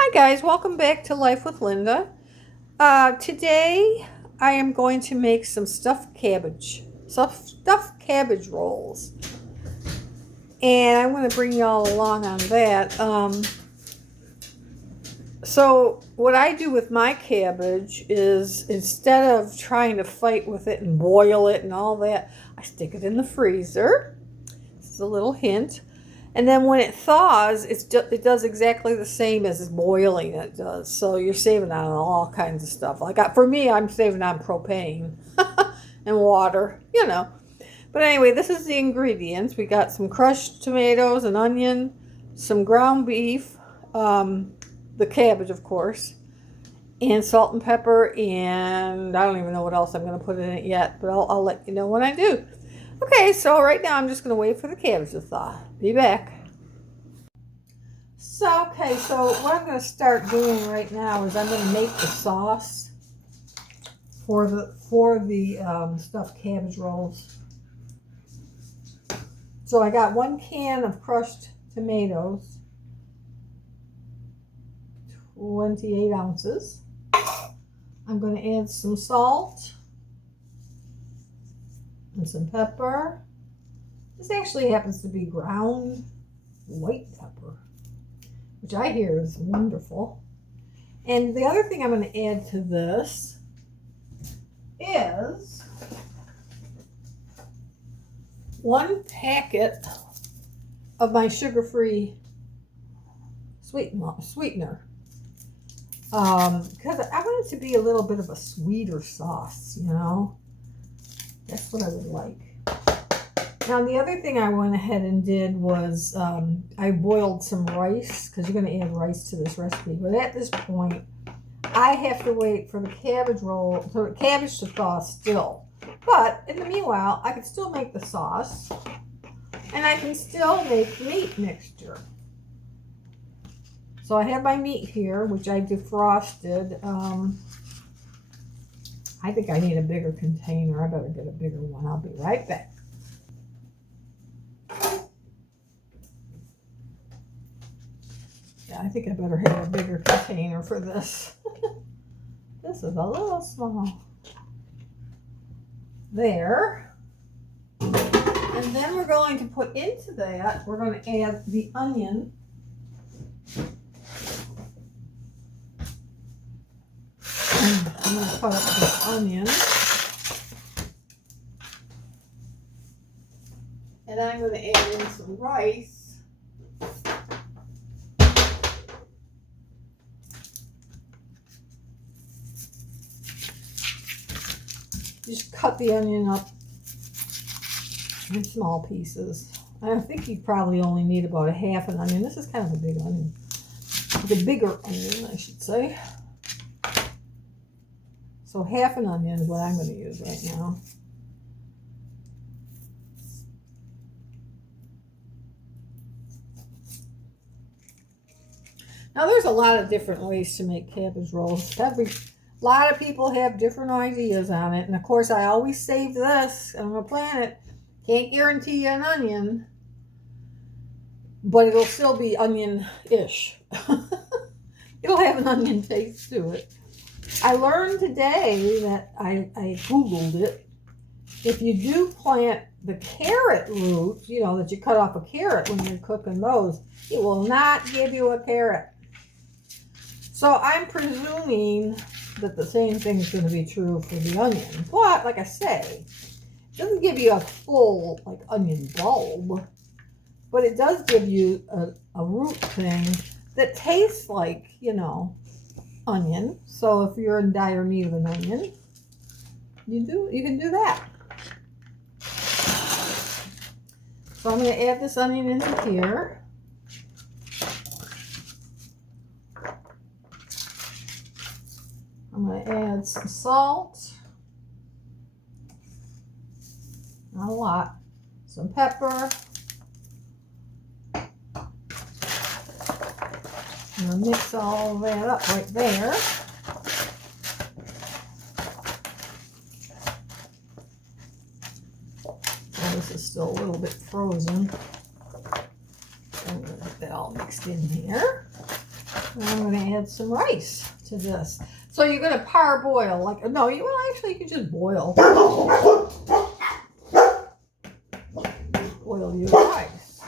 Hi guys, welcome back to Life with Linda. Today I am going to make some stuffed cabbage rolls, and I'm going to bring y'all along on that. So what I do with my cabbage is instead of trying to fight with it and boil it and all that, I stick it in the freezer. This is a little hint. And then when it thaws, it does exactly the same as boiling it does. So you're saving on all kinds of stuff. For me, I'm saving on propane and water, But anyway, this is the ingredients. We got some crushed tomatoes, an onion, some ground beef, the cabbage, of course, and salt and pepper, and I don't even know what else I'm going to put in it yet, but I'll let you know when I do. Okay, so right now I'm just going to wait for the cabbage to thaw. Be back. So what I'm going to start doing right now is I'm going to make the sauce for the stuffed cabbage rolls. So I got 1 can of crushed tomatoes, 28 ounces. I'm going to add some salt and some pepper. This actually happens to be ground white pepper, which I hear is wonderful. And the other thing I'm going to add to this is 1 packet of my sugar-free sweetener. Because I want it to be a little bit of a sweeter sauce, That's what I would like. Now, the other thing I went ahead and did was I boiled some rice, because you're going to add rice to this recipe. But at this point, I have to wait for the cabbage to thaw still. But in the meanwhile, I can still make the sauce, and I can still make meat mixture. So I have my meat here, which I defrosted. I think I need a bigger container. I better get a bigger one. I'll be right back. Yeah, I think I better have a bigger container for this. This is a little small. There. And then we're going to put into that, we're going to add the onion. I'm going to cut up this onion. And I'm going to add in some rice. Just cut the onion up in small pieces. I think you probably only need about a half an onion. This is kind of a big onion. The bigger onion, I should say. So half an onion is what I'm going to use right now. Now there's a lot of different ways to make cabbage rolls. A lot of people have different ideas on it. And of course I always save this. I'm going to plan it. Can't guarantee you an onion. But it'll still be onion-ish. It'll have an onion taste to it. I learned today that I Googled it. If you do plant the carrot root, that you cut off a carrot when you're cooking those, it will not give you a carrot. So I'm presuming that the same thing is going to be true for the onion. But, like I say, it doesn't give you a full, onion bulb. But it does give you a root thing that tastes like, onion. So if you're in dire need of an onion, you can do that. So I'm going to add this onion into here. I'm going to add some salt. Not a lot. Some pepper. I'm going to mix all of that up right there. Now this is still a little bit frozen. I'm going to get that all mixed in here. I'm going to add some rice to this. So you're going to parboil. Like, no, you well, actually you can just boil. Boil your rice.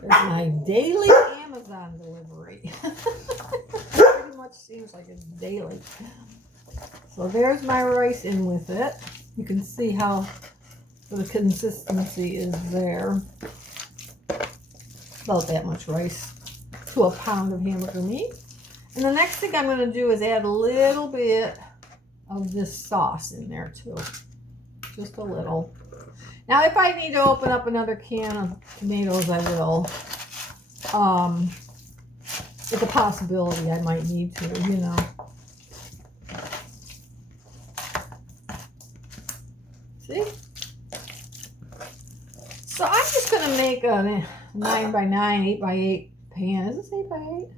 There's my daily Amazon delivery. Pretty much seems like it's daily. So there's my rice in with it. You can see how the consistency is there. About that much rice to a pound of hamburger meat. And the next thing I'm going to do is add a little bit of this sauce in there too. Just a little. Now if I need to open up another can of tomatoes, I will. It's a possibility I might need to, you know. See? So I'm just going to make a 9x9, 8x8 pan. Is this 8x8?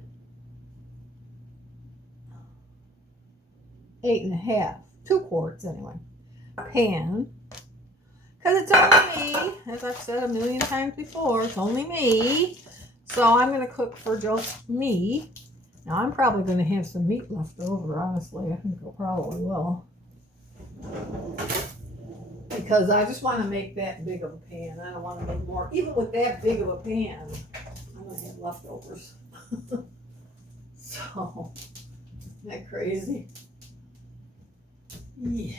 8.5. 2 quarts anyway. Pan. Because it's only me. As I've said a million times before, it's only me. So I'm going to cook for just me. Now I'm probably going to have some meat left over, honestly. I think I probably will. Because I just want to make that big of a pan. I don't want to make more. Even with that big of a pan, I'm going to have leftovers. So, isn't that crazy? Yeah.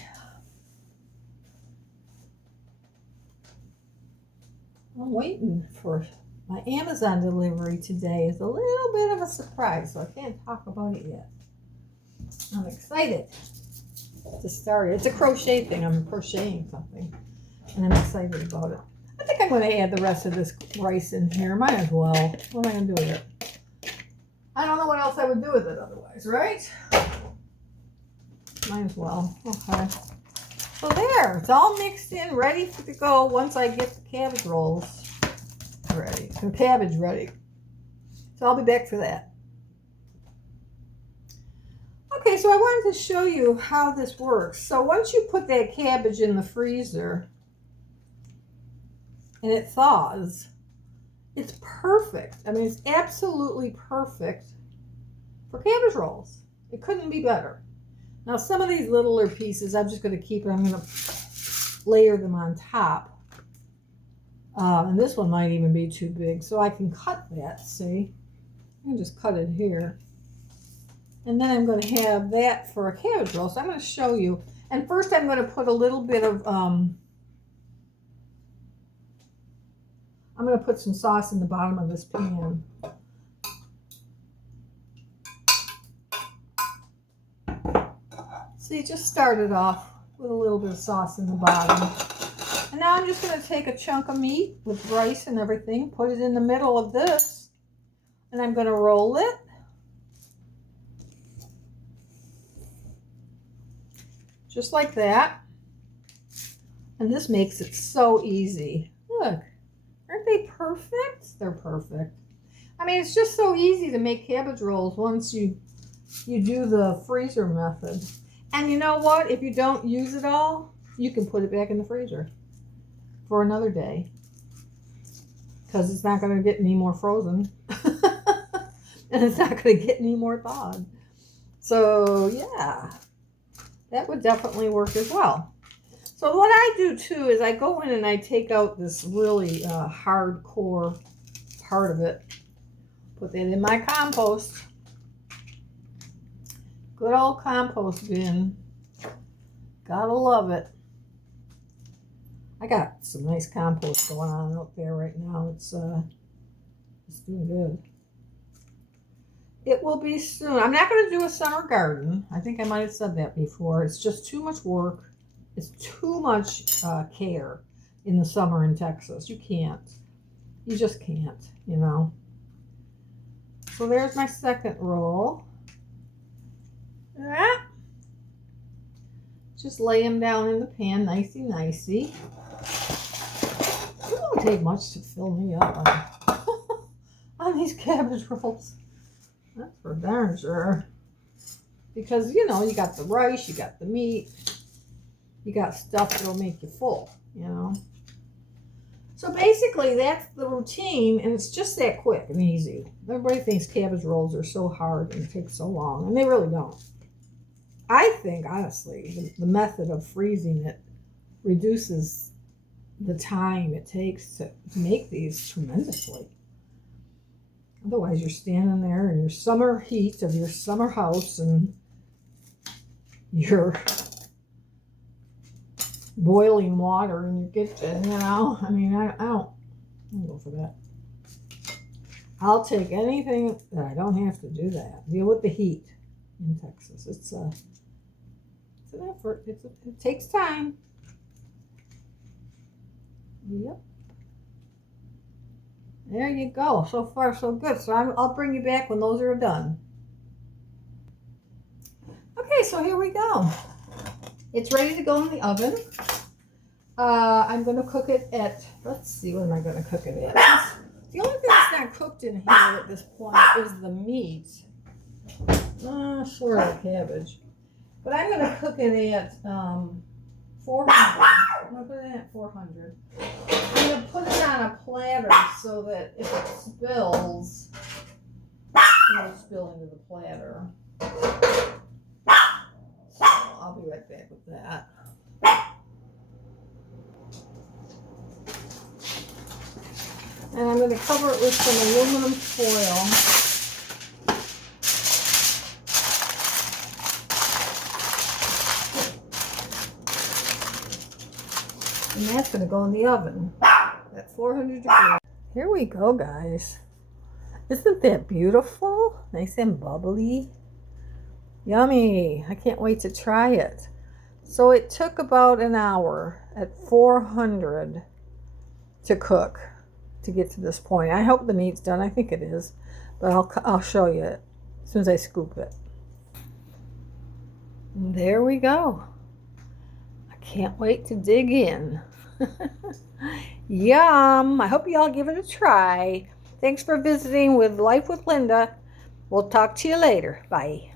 I'm waiting for my Amazon delivery today. It's a little bit of a surprise, so I can't talk about it yet. I'm excited to start it. It's a crochet thing. I'm crocheting something, and I'm excited about it. I think I'm going to add the rest of this rice in here. Might as well. What am I going to do with it? I don't know what else I would do with it otherwise, right? Might as well. Okay. So there. It's all mixed in, ready to go once I get the cabbage rolls ready. The cabbage ready. So I'll be back for that. Okay, so I wanted to show you how this works. So once you put that cabbage in the freezer and it thaws, it's perfect. I mean, it's absolutely perfect for cabbage rolls. It couldn't be better. Now, some of these littler pieces, I'm just going to keep it. I'm going to layer them on top. And this one might even be too big, so I can cut that, see? I can just cut it here. And then I'm going to have that for a cabbage roll. So I'm going to show you. And first I'm going to put a little bit of, I'm going to put some sauce in the bottom of this pan. See, just started off with a little bit of sauce in the bottom. And now I'm just going to take a chunk of meat with rice and everything, put it in the middle of this, and I'm going to roll it. Just like that. And this makes it so easy. Look, aren't they perfect? They're perfect. I mean, it's just so easy to make cabbage rolls once you do the freezer method. And you know what? If you don't use it all, you can put it back in the freezer for another day. Because it's not going to get any more frozen. And it's not going to get any more thawed. So, yeah. That would definitely work as well. So what I do too is I go in and I take out this really hardcore part of it. Put that in my compost. Good old compost bin. Gotta love it. I got some nice compost going on out there right now. It's doing good. It will be soon. I'm not going to do a summer garden. I think I might have said that before. It's just too much work. It's too much care in the summer in Texas. You can't. You just can't, you know. So there's my second roll. Yeah. Just lay them down in the pan, nicey. It won't take much to fill me up on these cabbage rolls. That's for darn sure. Because, you know, you got the rice, you got the meat, you got stuff that'll make you full, you know. So basically, that's the routine, and it's just that quick and easy. Everybody thinks cabbage rolls are so hard and take so long, and they really don't. I think, honestly, the method of freezing it reduces the time it takes to make these tremendously. Otherwise, you're standing there in your summer heat of your summer house, and you're boiling water in your kitchen, you know. I mean, I don't go for that. I'll take anything that I don't have to do that. Deal with the heat in Texas. It's an effort. It takes time. Yep. There you go. So far, so good. So I'll bring you back when those are done. Okay, so here we go. It's ready to go in the oven. I'm going to cook it at, let's see, what am I going to cook it at? The only thing that's not cooked in here at this point is the meat. Sort of cabbage. But I'm going to cook it at 400. I'm going to put it at 400. I'm going to put it on a platter so that if it spills, it'll spill into the platter. So I'll be right back with that. And I'm going to cover it with some aluminum foil. And that's going to go in the oven at 400 degrees. Here we go, guys. Isn't that beautiful? Nice and bubbly. Yummy. I can't wait to try it. So it took about an hour at 400 to cook to get to this point. I hope the meat's done. I think it is. But I'll show you it as soon as I scoop it. And there we go. I can't wait to dig in. Yum! I hope you all give it a try. Thanks for visiting with Life with Linda. We'll talk to you later. Bye.